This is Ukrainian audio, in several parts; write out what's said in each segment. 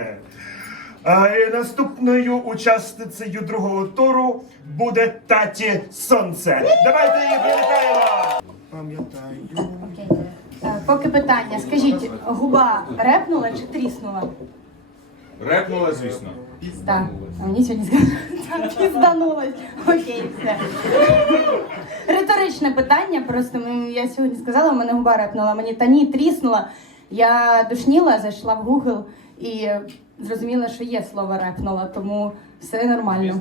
Сонце. А і наступною учасницею другого туру буде Таті Сонце. Давайте її привітаємо! Пам'ятаю. Е, Поки питання. Скажіть, губа репнула чи тріснула? Репнула, звісно. Так. А мені сьогодні сказали. Пізданулась. Окей, все. Риторичне питання. Просто м, я сьогодні сказала, у мене губа репнула, мені та ні, тріснула. Я душніла, зайшла в Google і зрозуміла, що є слово репнула, тому все нормально.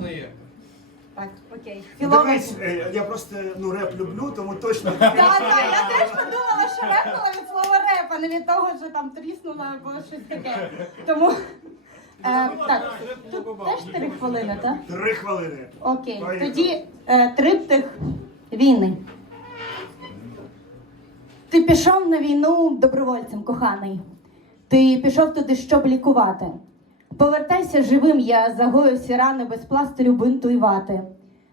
Так, окей. Філолог. Дивись, е, я просто ну реп люблю, тому точно. Так, так, я теж подумала, що репнула від слова реп, а не від того, що там тріснула або щось таке. Тому е, так, тут теж три хвилини, так? Три хвилини. Окей. Поїхали. Тоді е, триптих війни. Ти пішов на війну добровольцем, коханий. Ти пішов туди, щоб лікувати. Повертайся живим, я загою всі рани без пластирю, бинту і вати.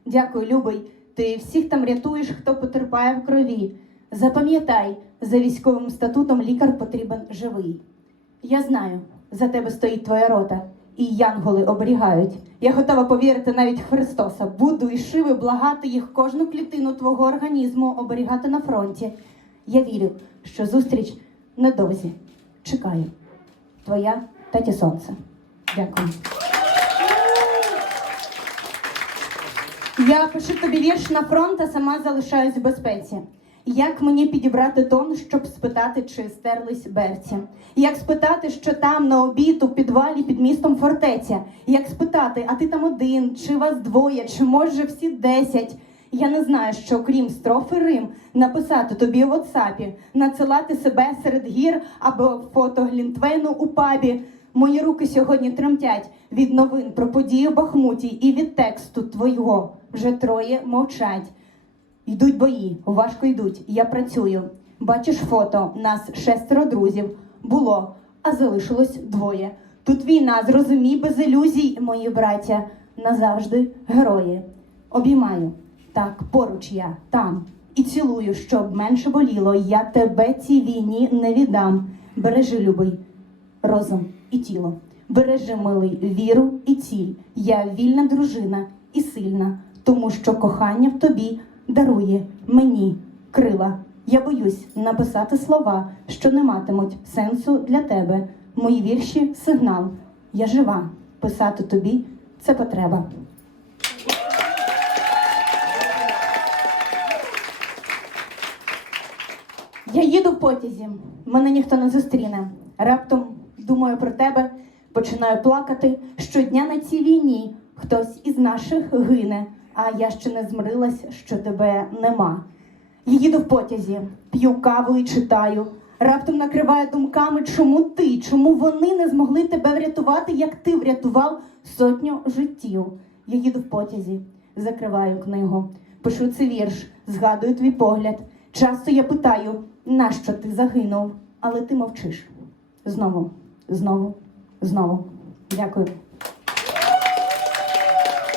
Дякую, любий. Ти всіх там рятуєш, хто потерпає в крові. Запам'ятай, за військовим статутом лікар потрібен живий. Я знаю, за тебе стоїть твоя рота, і янголи оберігають. Я готова повірити навіть Христоса. Буду і шиви благати їх кожну клітину твого організму оберігати на фронті. Я вірю, що зустріч недовзі. Чекаю. Твоя Таті Сонце. Дякую. Я пишу тобі вірш на фронт, а сама залишаюсь в безпеці. Як мені підібрати тон, щоб спитати, чи стерлись берці? Як спитати, що там на обід у підвалі під містом фортеця? Як спитати, а ти там один, чи вас двоє, чи може всі десять? Я не знаю, що крім строфи Рим, написати тобі в WhatsApp, надсилати себе серед гір або фото Глінтвейну у пабі. Мої руки сьогодні тремтять від новин про події в Бахмуті і від тексту твого. Вже троє мовчать. Йдуть бої, важко йдуть. Я працюю. Бачиш фото, нас шестеро друзів було, а залишилось двоє. Тут війна, зрозумій без ілюзій, мої браття, назавжди герої. Обіймаю, так, поруч я, там, і цілую, щоб менше боліло. Я тебе цій війні не віддам. Бережи, любий, розум і тіло. Бережи, милий, віру і ціль. Я вільна дружина і сильна, тому що кохання в тобі дарує мені крила. Я боюсь написати слова, що не матимуть сенсу для тебе. Мої вірші сигнал. Я жива. Писати тобі це потреба. Я їду в потязі, мене ніхто не зустріне. Раптом думаю про тебе, починаю плакати. Щодня на цій війні хтось із наших гине, а я ще не змирилась, що тебе нема. Я їду в потязі, п'ю каву і читаю. Раптом накриваю думками, чому ти, чому вони не змогли тебе врятувати, як ти врятував сотню життів. Я їду в потязі, закриваю книгу, пишу цей вірш, згадую твій погляд. Часто я питаю, нащо ти загинув, але ти мовчиш. Знову, знову, знову. Дякую.